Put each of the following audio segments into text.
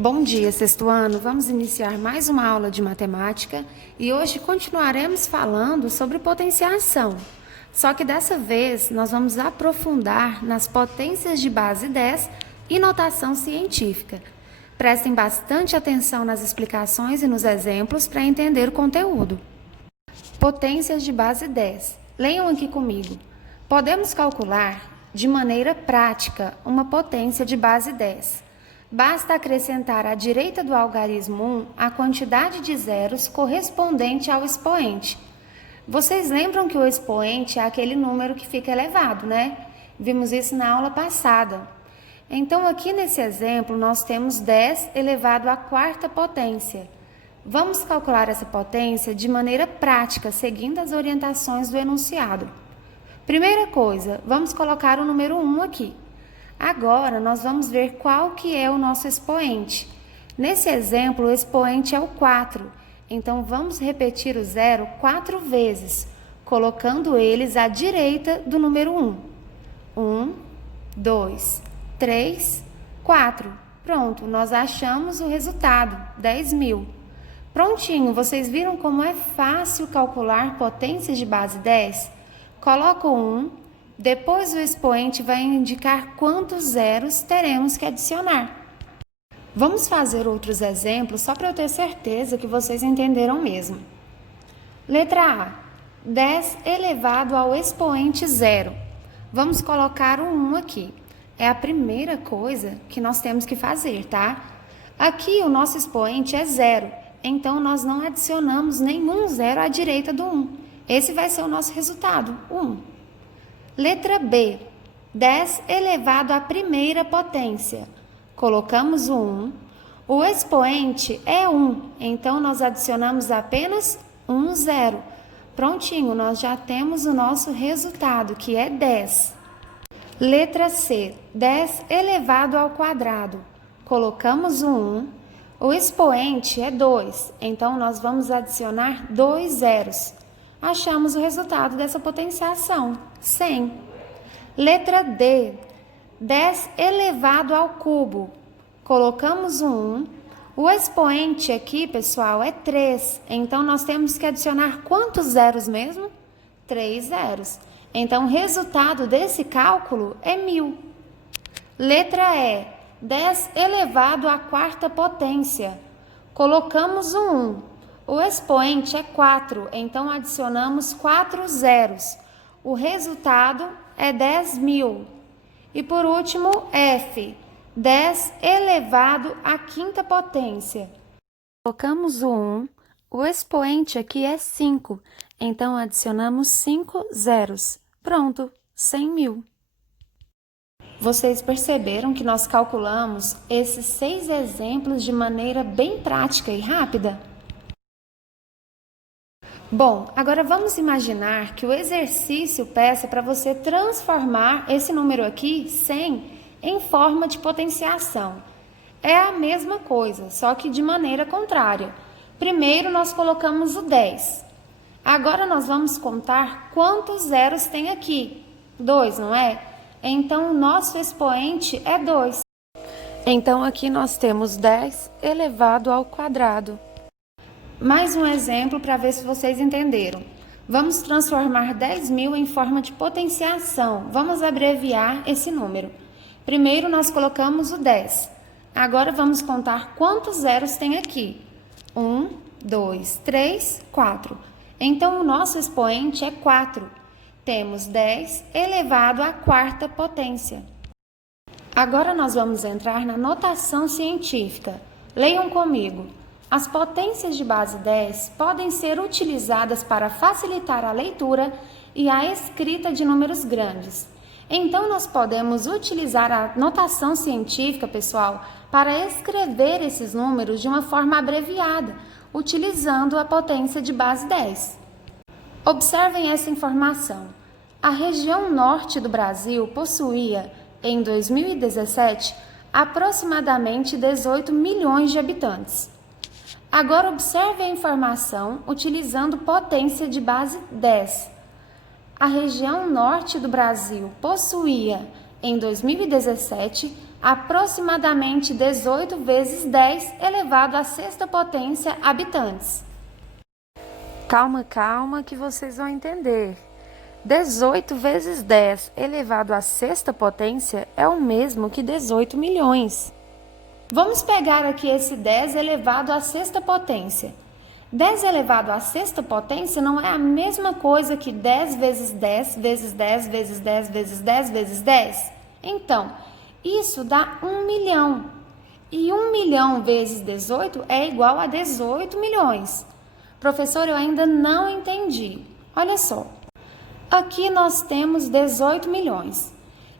Bom dia, sexto ano. Vamos iniciar mais uma aula de matemática e hoje continuaremos falando sobre potenciação. Só que dessa vez nós vamos aprofundar nas potências de base 10 e notação científica. Prestem bastante atenção nas explicações e nos exemplos para entender o conteúdo. Potências de base 10. Leiam aqui comigo. Podemos calcular de maneira prática uma potência de base 10. Basta acrescentar à direita do algarismo 1 a quantidade de zeros correspondente ao expoente. Vocês lembram que o expoente é aquele número que fica elevado, né? Vimos isso na aula passada. Então, aqui nesse exemplo, nós temos 10 elevado à quarta potência. Vamos calcular essa potência de maneira prática, seguindo as orientações do enunciado. Primeira coisa, vamos colocar o número 1 aqui. Agora, nós vamos ver qual que é o nosso expoente. Nesse exemplo, o expoente é o 4. Então, vamos repetir o zero 4 vezes, colocando eles à direita do número 1. 1, 2, 3, 4. Pronto, nós achamos o resultado, 10.000. Prontinho, vocês viram como é fácil calcular potências de base 10? Coloca o 1. Depois o expoente vai indicar quantos zeros teremos que adicionar. Vamos fazer outros exemplos só para eu ter certeza que vocês entenderam mesmo. Letra A. 10 elevado ao expoente zero. Vamos colocar o 1 aqui. É a primeira coisa que nós temos que fazer, tá? Aqui o nosso expoente é zero, então nós não adicionamos nenhum zero à direita do 1. Esse vai ser o nosso resultado, 1. Letra B, 10 elevado à primeira potência. Colocamos o 1. O expoente é 1, então nós adicionamos apenas um zero. Prontinho, nós já temos o nosso resultado, que é 10. Letra C, 10 elevado ao quadrado. Colocamos o 1. O expoente é 2, então nós vamos adicionar 2 zeros. Achamos o resultado dessa potenciação, 100. Letra D, 10 elevado ao cubo. Colocamos o 1. O expoente aqui, pessoal, é 3. Então, nós temos que adicionar quantos zeros mesmo? 3 zeros. Então, o resultado desse cálculo é 1.000. Letra E, 10 elevado à quarta potência. Colocamos o 1. O expoente é 4, então adicionamos 4 zeros. O resultado é 10.000. E por último, F, 10 elevado à quinta potência. Colocamos o 1, o expoente aqui é 5, então adicionamos 5 zeros. Pronto, 100.000. Vocês perceberam que nós calculamos esses 6 exemplos de maneira bem prática e rápida? Bom, agora vamos imaginar que o exercício peça para você transformar esse número aqui, 100, em forma de potenciação. É a mesma coisa, só que de maneira contrária. Primeiro nós colocamos o 10. Agora nós vamos contar quantos zeros tem aqui. 2, não é? Então o nosso expoente é 2. Então aqui nós temos 10 elevado ao quadrado. Mais um exemplo para ver se vocês entenderam. Vamos transformar 10.000 em forma de potenciação. Vamos abreviar esse número. Primeiro nós colocamos o 10. Agora vamos contar quantos zeros tem aqui. 1, 2, 3, 4. Então o nosso expoente é 4. Temos 10 elevado à quarta potência. Agora nós vamos entrar na notação científica. Leiam comigo. As potências de base 10 podem ser utilizadas para facilitar a leitura e a escrita de números grandes. Então, nós podemos utilizar a notação científica, pessoal, para escrever esses números de uma forma abreviada, utilizando a potência de base 10. Observem essa informação. A região norte do Brasil possuía, em 2017, aproximadamente 18 milhões de habitantes. Agora observe a informação utilizando potência de base 10. A região norte do Brasil possuía, em 2017, aproximadamente 18 vezes 10 elevado à sexta potência habitantes. Calma, calma, que vocês vão entender. 18 vezes 10 elevado à sexta potência é o mesmo que 18 milhões. Vamos pegar aqui esse 10 elevado à sexta potência. 10 elevado à sexta potência não é a mesma coisa que 10 vezes 10 vezes 10 vezes 10 vezes 10 vezes 10? Então, isso dá 1 milhão. E 1 milhão vezes 18 é igual a 18 milhões. Professor, eu ainda não entendi. Olha só. Aqui nós temos 18 milhões.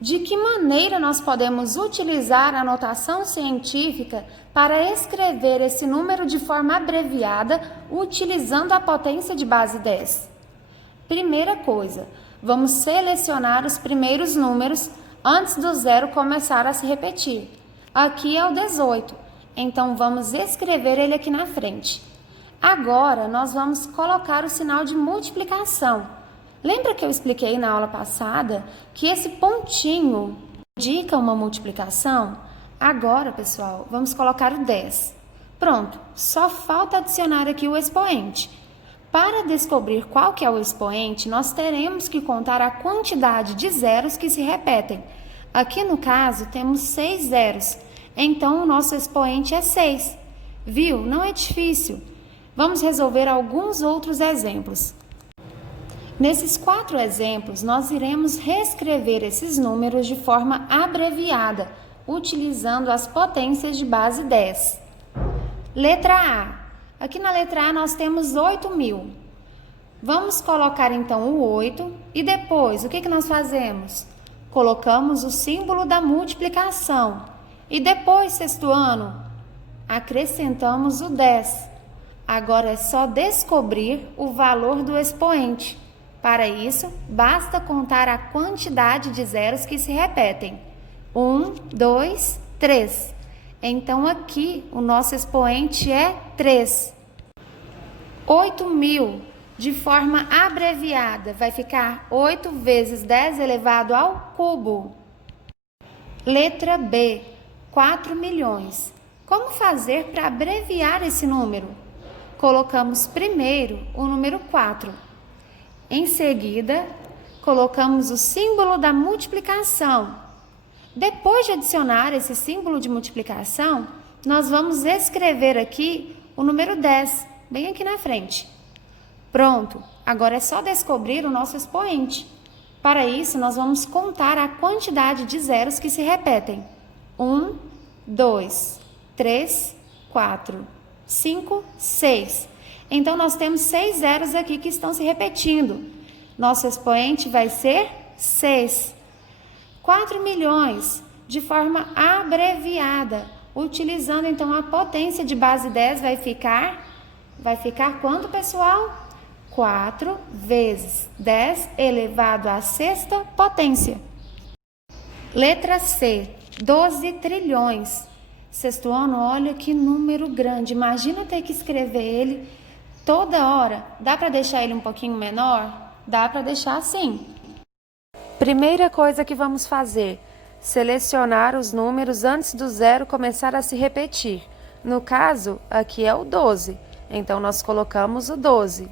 De que maneira nós podemos utilizar a notação científica para escrever esse número de forma abreviada, utilizando a potência de base 10? Primeira coisa, vamos selecionar os primeiros números antes do zero começar a se repetir. Aqui é o 18, então vamos escrever ele aqui na frente. Agora, nós vamos colocar o sinal de multiplicação. Lembra que eu expliquei na aula passada que esse pontinho indica uma multiplicação? Agora, pessoal, vamos colocar o 10. Pronto, só falta adicionar aqui o expoente. Para descobrir qual que é o expoente, nós teremos que contar a quantidade de zeros que se repetem. Aqui no caso, temos 6 zeros, então o nosso expoente é 6. Viu? Não é difícil. Vamos resolver alguns outros exemplos. Nesses 4 exemplos, nós iremos reescrever esses números de forma abreviada, utilizando as potências de base 10. Letra A. Aqui na letra A nós temos 8.000. Vamos colocar então o 8 e depois, o que nós fazemos? Colocamos o símbolo da multiplicação. E depois, sexto ano, acrescentamos o 10. Agora é só descobrir o valor do expoente. Para isso, basta contar a quantidade de zeros que se repetem. 1, 2, 3. Então, aqui, o nosso expoente é 3. 8.000, de forma abreviada, vai ficar 8 vezes 10 elevado ao cubo. Letra B, 4 milhões. Como fazer para abreviar esse número? Colocamos primeiro o número 4. Em seguida, colocamos o símbolo da multiplicação. Depois de adicionar esse símbolo de multiplicação, nós vamos escrever aqui o número 10, bem aqui na frente. Pronto, agora é só descobrir o nosso expoente. Para isso, nós vamos contar a quantidade de zeros que se repetem. 1, 2, 3, 4, 5, 6. Então, nós temos 6 zeros aqui que estão se repetindo. Nosso expoente vai ser 6. 4 milhões, de forma abreviada, utilizando então a potência de base 10, vai ficar quanto, pessoal? 4 vezes 10 elevado à sexta potência. Letra C, 12 trilhões. Sexto ano, olha que número grande. Imagina ter que escrever ele toda hora. Dá para deixar ele um pouquinho menor? Dá para deixar sim. Primeira coisa que vamos fazer, selecionar os números antes do zero começar a se repetir. No caso, aqui é o 12, então nós colocamos o 12.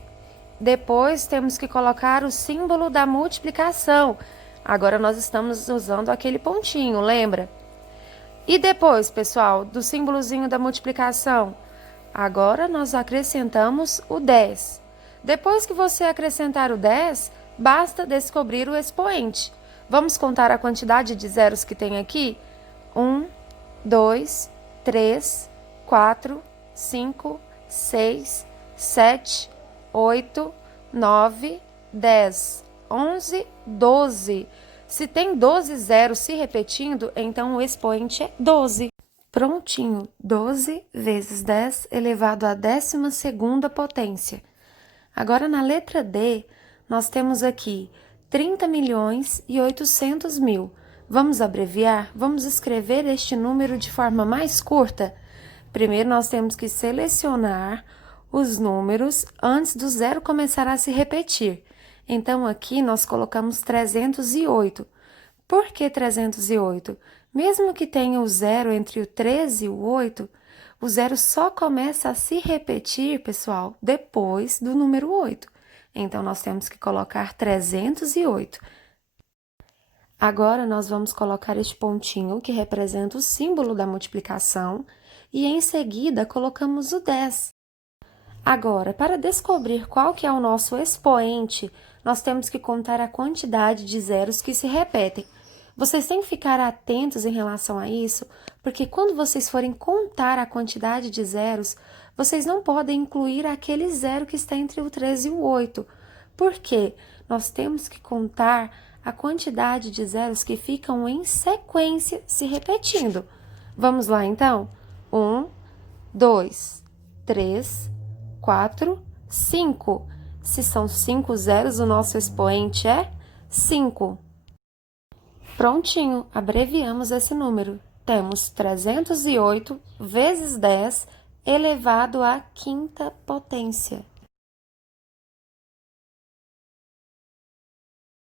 Depois temos que colocar o símbolo da multiplicação. Agora nós estamos usando aquele pontinho, lembra? E depois, pessoal, do símbolozinho da multiplicação, agora nós acrescentamos o 10. Depois que você acrescentar o 10, basta descobrir o expoente. Vamos contar a quantidade de zeros que tem aqui? 1, 2, 3, 4, 5, 6, 7, 8, 9, 10, 11, 12. Se tem 12 zeros se repetindo, então o expoente é 12. Prontinho, 12 vezes 10 elevado à 12ª potência. Agora, na letra D, nós temos aqui 30 milhões e 800 mil. Vamos abreviar? Vamos escrever este número de forma mais curta? Primeiro, nós temos que selecionar os números antes do zero começar a se repetir. Então, aqui nós colocamos 308. Por que 308? Mesmo que tenha o zero entre o 13 e o 8, o zero só começa a se repetir, pessoal, depois do número 8. Então, nós temos que colocar 308. Agora, nós vamos colocar este pontinho que representa o símbolo da multiplicação e, em seguida, colocamos o 10. Agora, para descobrir qual que é o nosso expoente, nós temos que contar a quantidade de zeros que se repetem. Vocês têm que ficar atentos em relação a isso, porque quando vocês forem contar a quantidade de zeros, vocês não podem incluir aquele zero que está entre o 13 e o 8. Por quê? Nós temos que contar a quantidade de zeros que ficam em sequência se repetindo. Vamos lá, então? 1, 2, 3, 4, 5. Se são 5 zeros, o nosso expoente é 5. Prontinho, abreviamos esse número. Temos 308 vezes 10 elevado à quinta potência.